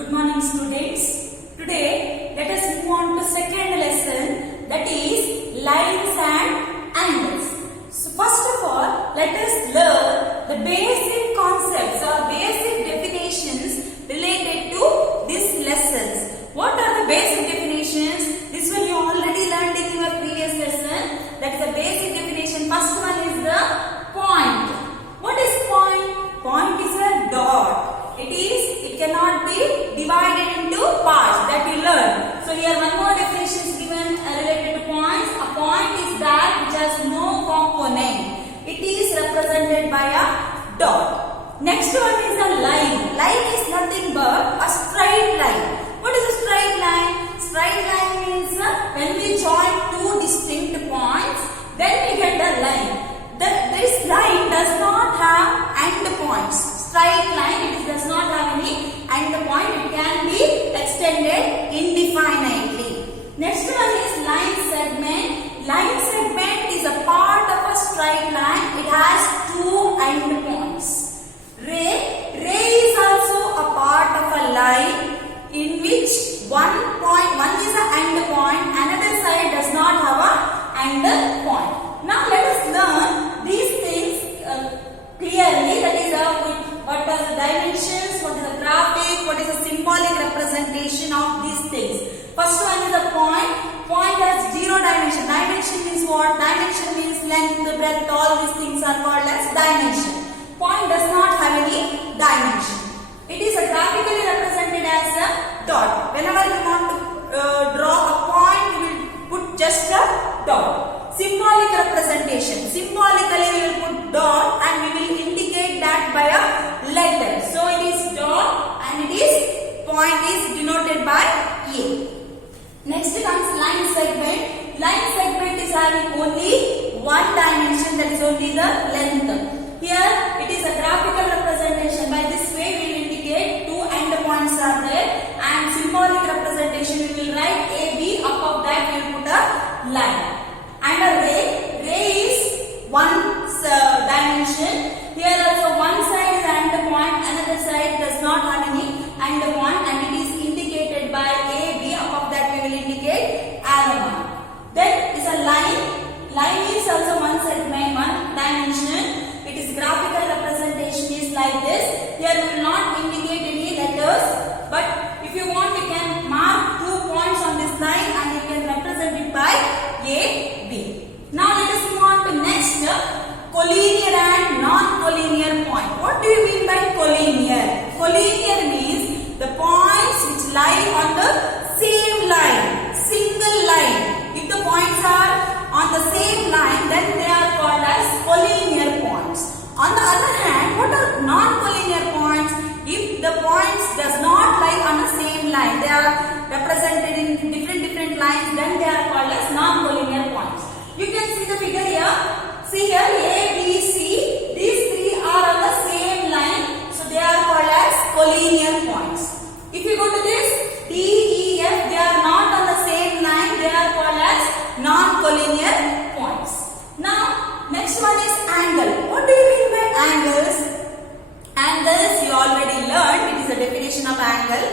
Good morning students. Today let us move on to second lesson, that is lines and angles. So first of all let us learn the basic concepts or basic definitions related to these lessons. What are the basic definitions? This one you already learned in your previous lesson. That is the basic definition. First one is the point. What is point? Point is a dot. It cannot be divided into parts, that you learn. So here one more definition is given related to points. A point is that which has no component. It is represented by a dot. Next one is a line. Line is nothing but a straight line. What is a straight line? Straight line means when we join two distinct points, then we get a line. This line does not have end points. Straight line, it does not have any end point. It can be extended indefinitely. Next one is line segment. Line segment is a part of a straight line. It has two end points. Ray is also a part of a line in which one is an end point, another side does not have an end point. Now let us learn these things clearly. That is what are the dimensions, what is the graphic, what is the symbolic representation of these things. First one is a point. Point has zero dimension. Dimension means what? Dimension means length, breadth, all these things are called as dimension. Point does not have any dimension. It is graphically represented as a dot. Whenever we want to draw a point, we will put just a dot. Symbolic representation. Symbolically we will put dot and we will indicate that by a letter. So it is dot and it is point is denoted by A. Next comes line segment. Line segment is having only one dimension, that is only the length. Here it is a graphical representation. By this way we will indicate two end points are there, and symbolic representation we will write AB, above that we will put a line. And a ray is one dimension. Here also one side is end point, another side does not have any end point, and it is indicated by AB. Above that we will indicate arrow mark. Then is a line. Line is also one segment, one dimension. It is graphical representation is like this. Here we will not indicate any letters, but if you want you can mark 2 points on this line and you can represent it by A, B. Now let us move on to next, collinear and non-collinear point. What do you mean by collinear? Collinear means the points which lie on the same line, single line. If the points are on the same line, then they are called as collinear points. On the other hand, what are non-collinear points? If the points does not lie on the same line, they are represented in different lines, then they are called as non-collinear points. You can see the figure here. See here A, B, C. These three are on the same line, so they are called as collinear points. If you go to this D, E, F, they are not on the same line, they are called as non-collinear points. Now next one is angle. What do you mean by angles? Angles you already learned. It is a definition of angle.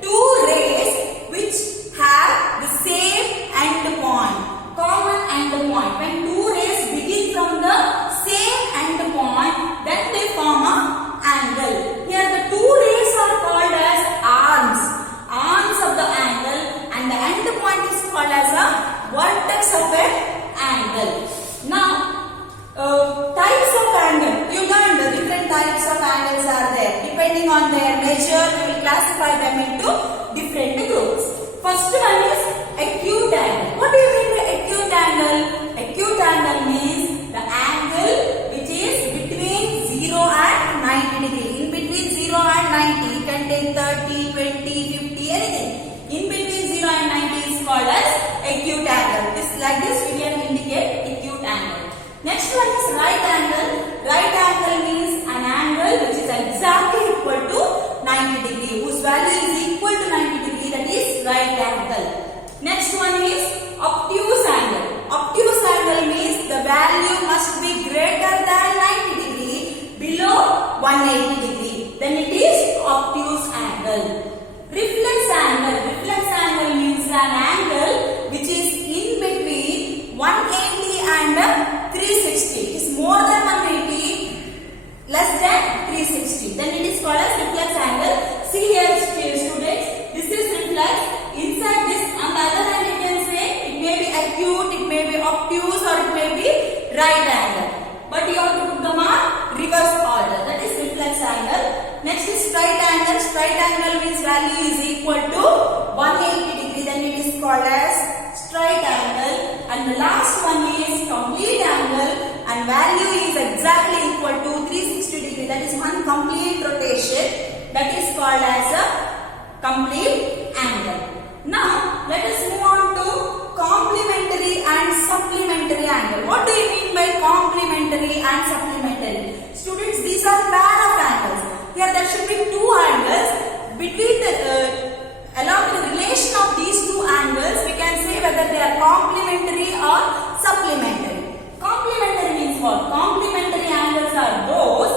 Two rays which have the same end point, common end point. When two rays begin from the same end point, then they form an angle. Here the two rays are called as arms of the angle, and the end point is called as a vertex of an angle. Now types of angle. You learned the different types of angles are there. Depending on their measure, we will classify them into different groups. First one is acute angle. What do you mean by acute angle? Acute angle means the angle which is between 0 and 90 degree. In between 0 and 90, you can take 30, 20, 50, anything. In between 0 and 90 is called as acute angle. Like this we can indicate acute angle. Next one is right angle. Right angle means an angle which is exactly equal to 90 degree, whose value is equal to 90 degree, that is right angle. Next one is obtuse angle. Obtuse angle means the value must be greater than 90 degree, below 180 degree. Then it is obtuse angle. called as reflex angle. See here students, this is reflex. Inside this, on the other hand you can say it may be acute, it may be obtuse, or it may be right angle. But you have to put the mark reverse order. That is reflex angle. Next is straight angle. Straight angle means value is equal to 180 degree. Then it is called as straight angle. And the last one is complete angle. And value is exactly equal to 360 degree. That is one complete rotation. That is called as a complete angle. Now let us move on to complementary and supplementary angle. What do you mean by complementary and supplementary? Students, these are pair of angles. Here there should be two angles. Between the along the relation of these two angles, we can say whether they are complementary or supplementary. Complementary means what? Complementary angles are those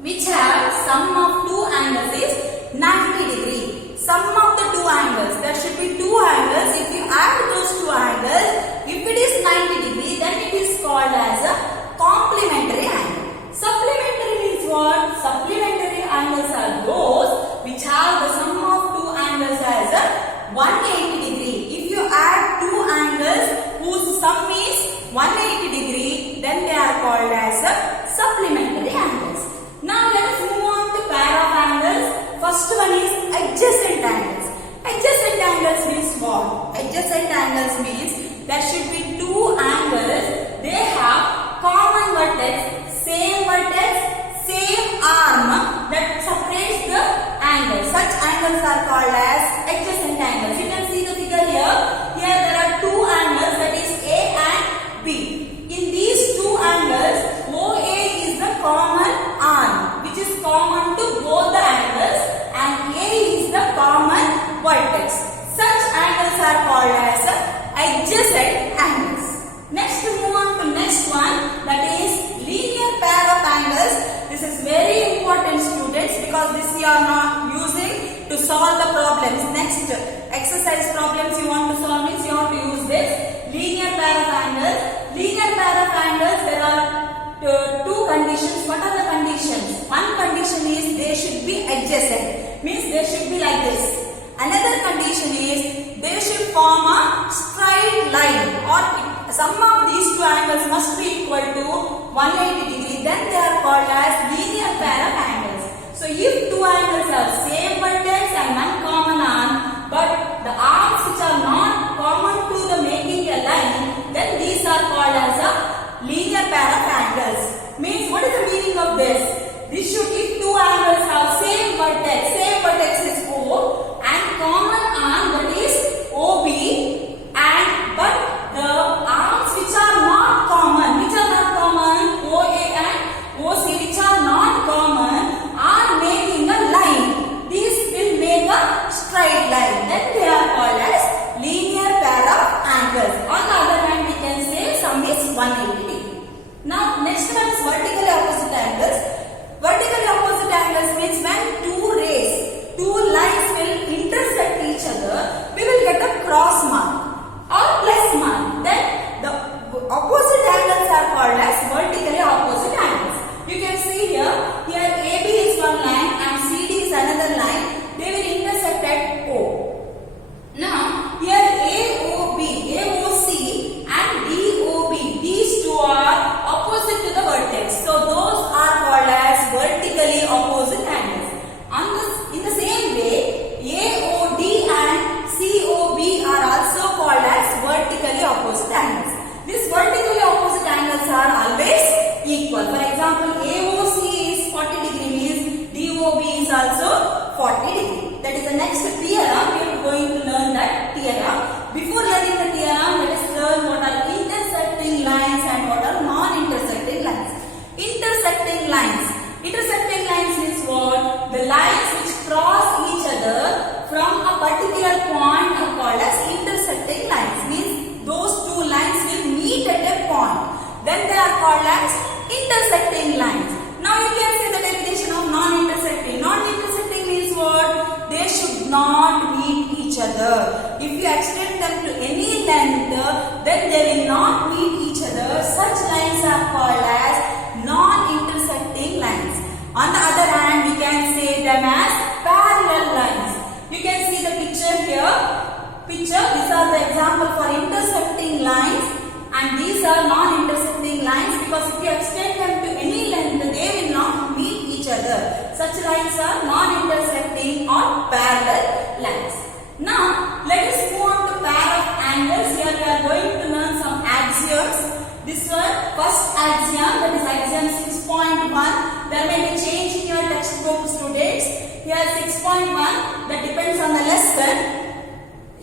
which have sum of two angles is 90 degree. Sum of the two angles, there should be two angles. If you add those two angles, if it is 90 degree, then it is called as a complementary angle. Supplementary means what? Supplementary angles are those which have the sum of two angles as a 180 degree. If you add two angles whose sum is 180 degree, then they are called as a supplementary angles. Now let us move on to pair of angles. First one is adjacent angles. Adjacent angles means what? Adjacent angles means there should be two angles. They have common vertex, same arm that separates the angles. Such angles are called as adjacent angles. You can see the figure here. Here there are two angles, that is A and B. In these two angles, OA is the common arm which is common to both the angles, and A is the common vertex. Such angles are called as adjacent angles. Next, move on to next one, that is linear pair of angles. This is very important, students, because this you are not using to solve the problems. Next exercise problems you want to solve means you have to use this linear pair of angles. Linear pair of angles, there are two conditions. What are the conditions? One condition is they should be adjacent, means they should be like this. Another condition is they should form a straight line, or sum of these two angles must be equal to 180 degree. Then they are called as linear pair of angles. So if two angles have same vertex and one common arm, but the arms which are not common to the making a line, then these are called as a linear pair of angles. Means what is the meaning of this? This should, if two angles have same vertex is O, and common arm, that is OB, and but the arms which are not common, OA and OC, which are not common, are making a line. These will make a straight line. Then they are called as linear pair of angles. On the other hand, we can say sum is 180 degree. Now next one is vertically opposite angles. Vertically opposite angles means when two lines will intersect each other, we will get a cross mark or plus mark. Then the opposite angles are called as vertically opposite angles. You can see here AB is one line and CD is another line. They will intersect at O. Now here AOC and DOB, these two are opposite to the vertex. So those are called as vertically opposite angles. In the same way, AOD and COB are also called as vertically opposite angles. These vertically opposite angles are always equal. For example, AOC is 40 degree means DOB is also 40 degree. That is the next theorem. We are going to learn that theorem. Before learning the theorem, let us learn what are intersecting lines and what are non-intersecting lines. Intersecting lines. Intersecting lines means what? The lines which cross each other from a particular point are called as intersecting lines. Means those two lines will meet at a point. Then they are called as intersecting lines. Now you can see the definition of non-intersecting. Non-intersecting means what? They should not meet each other. If you extend them to any length, then they will not meet each other. Such lines are called as non-intersecting lines. On the other hand, we can say them as parallel lines. You can see the picture here. These are the example for intersecting lines, and these are non-intersecting lines because if you extend them to any length, they will not meet each other. Such lines are non-intersecting or parallel lines. Now, let us move on to pair of angles. Here we are going to learn some axioms. This one, first axiom, that is axiom 6.1. There may be change in your textbook, students. Here 6.1, that depends on the lesson.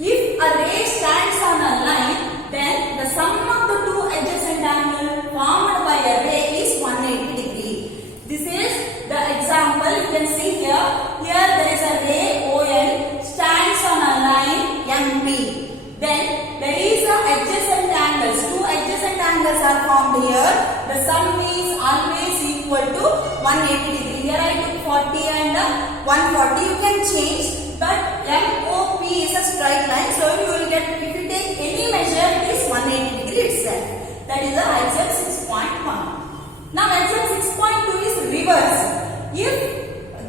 If a ray stands on a line, then the sum of the two adjacent angles formed by a ray is 180 degree. This is the example. You can see here. Here there is a ray OL stands on a line MP. Then there is a adjacent angles. Two adjacent angles are formed here. The sum is always equal to 180 degree. Here I took 40 and 140. You can change. But MOP is a straight line, so you will get, if you take any measure, it is 180 degree itself. That is the axiom 6.1. Now axiom 6.2 is reverse. If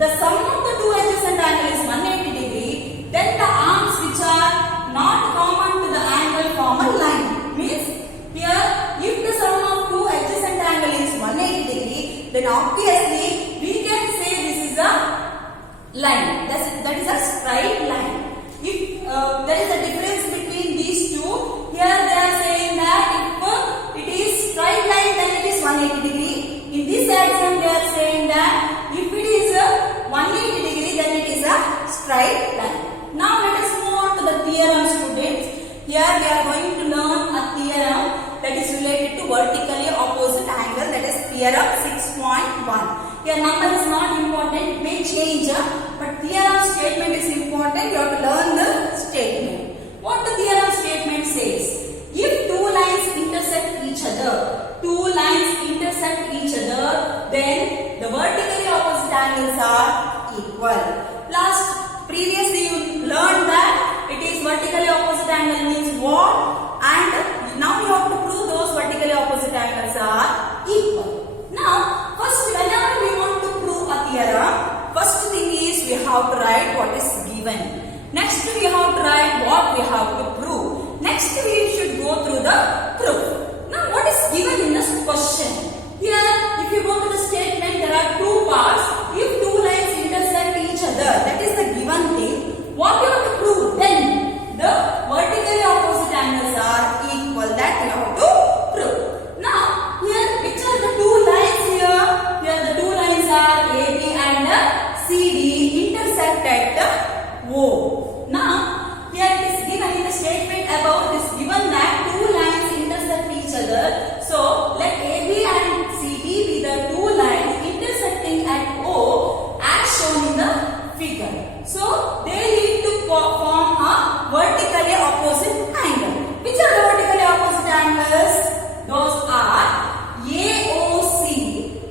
the sum of the two adjacent angles is 180 degree, then the arms which are not common to the angle form a line. Means here, if the sum of two adjacent angles is 180 degree, then obviously we can say this is a line. That is a straight line. If there is a difference between these two, here they are saying that if it is straight line, then it is 180 degree. In this axiom, they are saying that if it is 180 degree, then it is a straight line. Now let us move on to the theorem, students. Here we are going to learn a theorem that is related to vertically opposite angle, that is theorem 6.1. Here number is not important, it may change, but theorem statement is important. You have to learn the statement. What the theorem statement says: if two lines intersect each other, then the vertically opposite angles are equal. Previously you learned that it is vertically opposite angle means what, and now you have to prove those vertically opposite angles are equal. Now, first, whenever we want to prove a theorem, first thing is we have to write what is given. Next, we have to write what we have to prove. Next, we should go through the proof. Now, what is given in this question? Here, if you go to the statement, there are two parts. If two lines intersect each other, that is the given thing. What you have to prove? Then, the vertically opposite angles are equal. That you have to prove. Now, here, which are the two lines here? Here, the two lines are AB and CD intersect at O. Now, here it is given in the statement above this given that two lines intersect each other. So, let AB and CD be the two lines intersecting at O as shown in the figure. So, they need to form a vertically opposite angle. Which are the vertically opposite angles? Those are AOC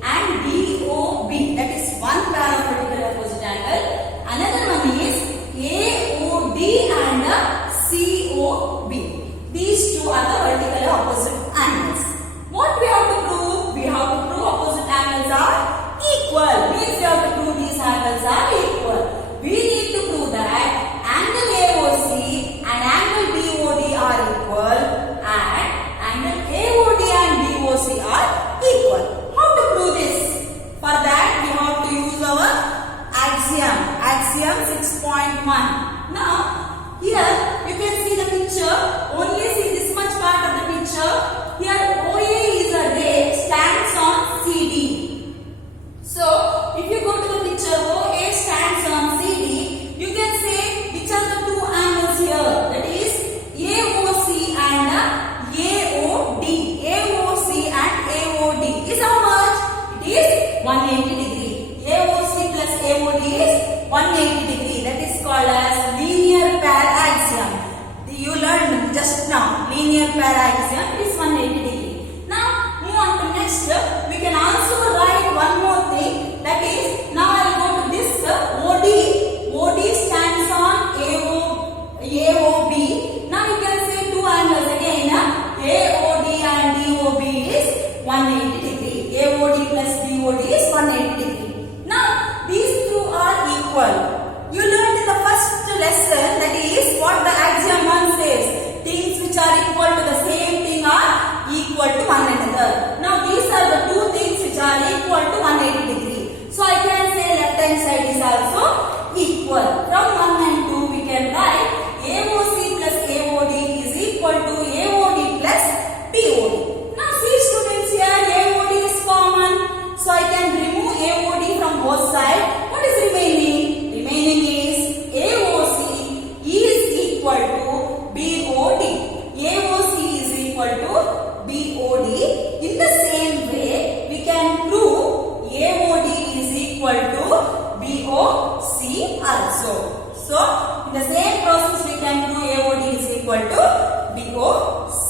and DOB. That is one pair of vertically opposite angle. Another one is AOD and COB. These two are the vertically opposite angles. What we have to prove? We have to prove opposite angles are equal. Means we have to prove these angles are equal. We need to prove that angle AOC and angle DOD are equal and angle AOD and DOC are equal. How to prove this? For that we have to use our axiom 6.1. Now here you can see the picture. Only see this much part of the picture. Here OA is a ray stands on CD. So if you go to the picture, OA stands on CD, you can say which are the two angles here. That is AOC and AOD. AOC and AOD is how much? It is 180 degree. AOC plus AOD is 180 degree. That is called as linear pair axiom. You learned just now. Linear pair axiom is 180 degree. Now move on to next. We can also write one more thing. That is, now I will go to this OD. OD stands on AOB. Now you can say two angles again. AOD and DOB is 180 degree. AOD plus DOD is 180 degree. also. So in the same process we can do AOD is equal to BOC.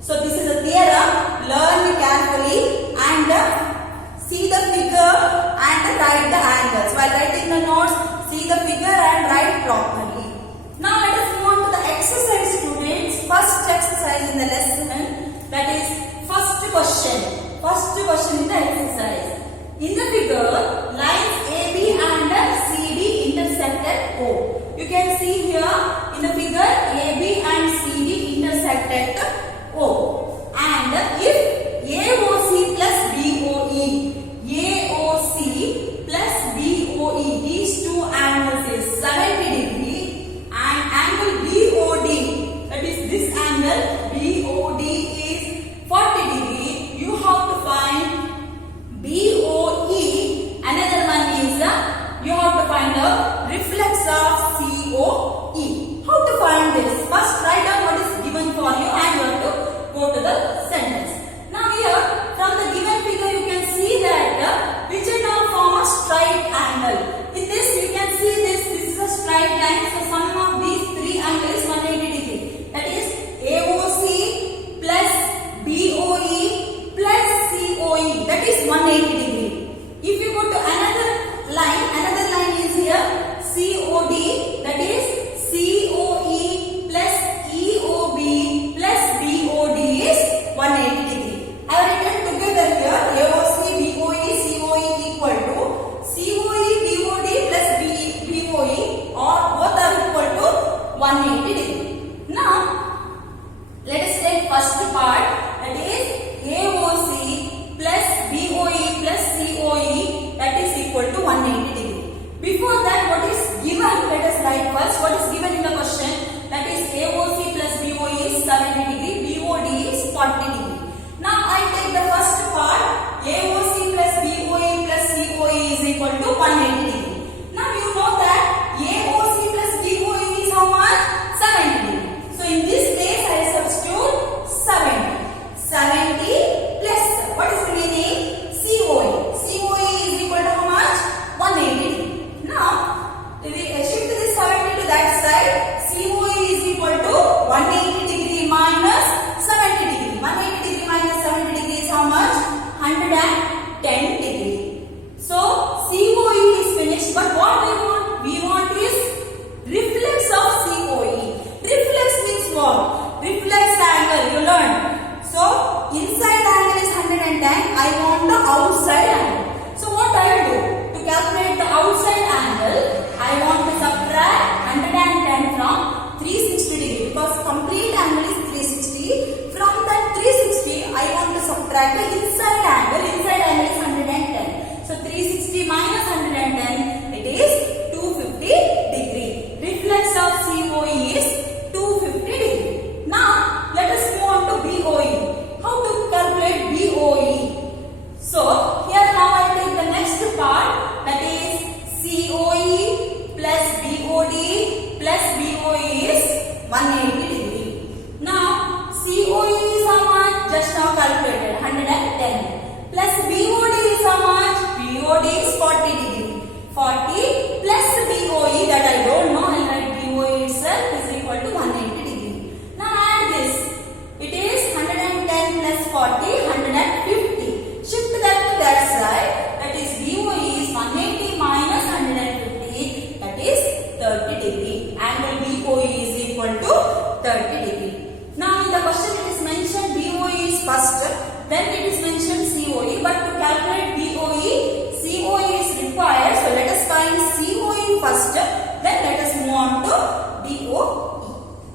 So this is a theorem. Learn carefully and see the figure and write the angles. While writing the notes, see the figure and write properly. Now let us move on to the exercise, students. First exercise in the lesson, that is first question. First question in the exercise. In the figure, lines AB and CD intersect O. You can see here in the figure AB and CD intersect at O. And if AOC plus BOE, AOC plus BOE, these two angles is 70 degree, and angle BOD, that is this angle BOD is 40 degree. You have to find BOE. Another one is you have to find the reflex of COE. How to find this? First write down what is given for you and you have to go to the sentence. Now here from the given figure you can see that which are now form a straight angle. In this you can see this is a straight line. So sum of these three angles is 180 degree. That is AOC plus BOE plus COE. That is 180 degree. If you go to another line is here COD. That is COE plus EOB plus BOD is 180 degree. I have written together here AOC, BOE, COE equal to COE, BOD plus BOE, or both are equal to 180 degree. Now let us take first part, that is AOC plus BOE plus COE, that is equal to 180 degree. Before that, what is given? Let us write first what is given in the question. That is AOC plus BOE is 70 degree, BOD is 40 degree. Now I take the first part, AOC plus BOE plus COE is equal to 180 degree. Now you know that AOC plus BOE is how much? 70 degree. So in this place I substitute 70 plus what is remaining? COE. COE is equal to how much? 180 degree. Now shift this 70 to that side. COE is equal to 180 degree minus 70 degree. 180 degree minus 70 degree is how much? 110 degree. So COE is finished, but what we want? We want is reflex of COE. Reflex means what? Reflex angle, you learn. So inside angle is 110. I want the outside angle. So what I will do? To calculate the outside angle, I want to subtract 110 from 360 degree, because complete angle is 360. From that 360, I want to subtract the inside angle. Inside angle is 110. So 360 minus 110, it is 250 degree. Reflex of COE is 250 degree. Now let us move on to BOE. How to calculate BOE? So here now I take the next part, that is COE plus BOD plus BOE is 180 degree. Now COE is how much? Just now calculated 110 plus BOD is how much? BOD is 40 degree. 40 plus BOE, that I don't know, I write BOE itself is equal to 180 degree. Now add this. It is 110 plus 40, 150. Shift that to that side. That is BOE is 180 minus 150. That is 30 degree. Angle BOE is equal to 30 degree. Now in the question it is mentioned BOE is first. Then it is mentioned COE. But to calculate BOE, COE is required. So let us find COE first. Then let us move on to BOE.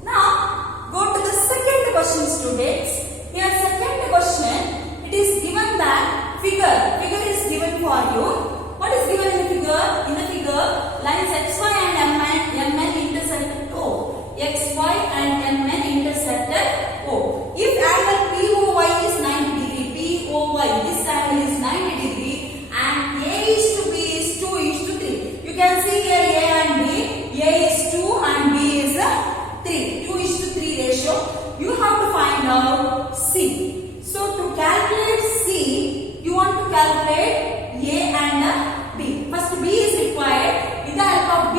Now go to the second question, students. Here second question, it is given that figure is given for you. What is given in the figure? In the figure, lines XY and MN intersect O. XY and MN intersect O. If angle POY is 90 degree, POY, this angle is 90 degree, and A is to B is 2 is to 3. You can see here A and B. A is 2 and B is 3. 2 is to 3 ratio. You have to find out C. So to calculate C, you want to calculate A and B. First B is required. With the help of B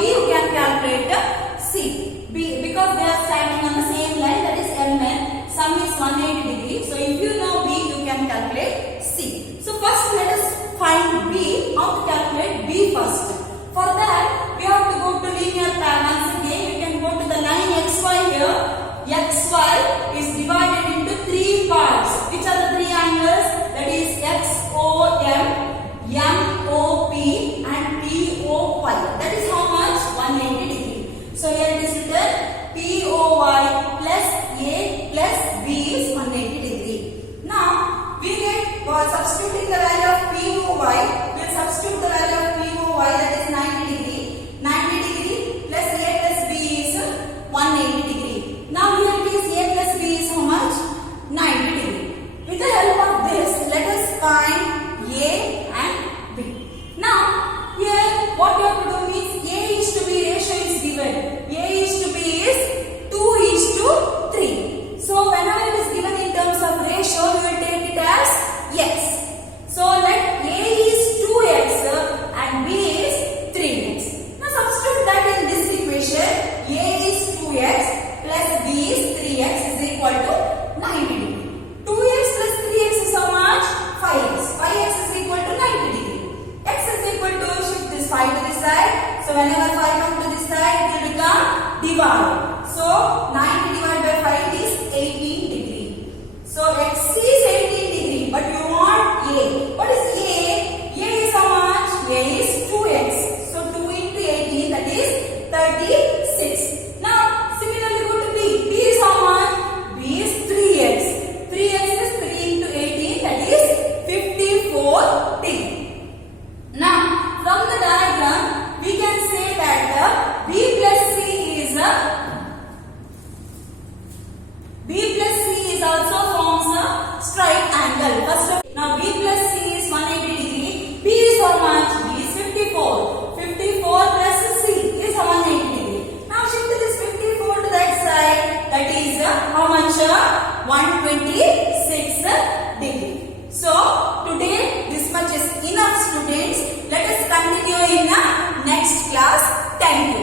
divide. So 90 divided by 5 is 18 degree. So x is 18 degree, but you want a. What is a? A is how much? A is 2x. So 2 into 18, that is 36. Now similarly go to b. B is how much? B is 3x. 3x is 3 into 18, that is 54 degree. Now from the diagram we can say that B plus C is also forms a straight angle. First of now B plus C is 180 degree. B is how much? B is 54. 54 plus C is 180 degree. Now shift this 54 to that side. That is how much? 126 degree. So today this much is enough, students. Let us continue in the next class. Thank you.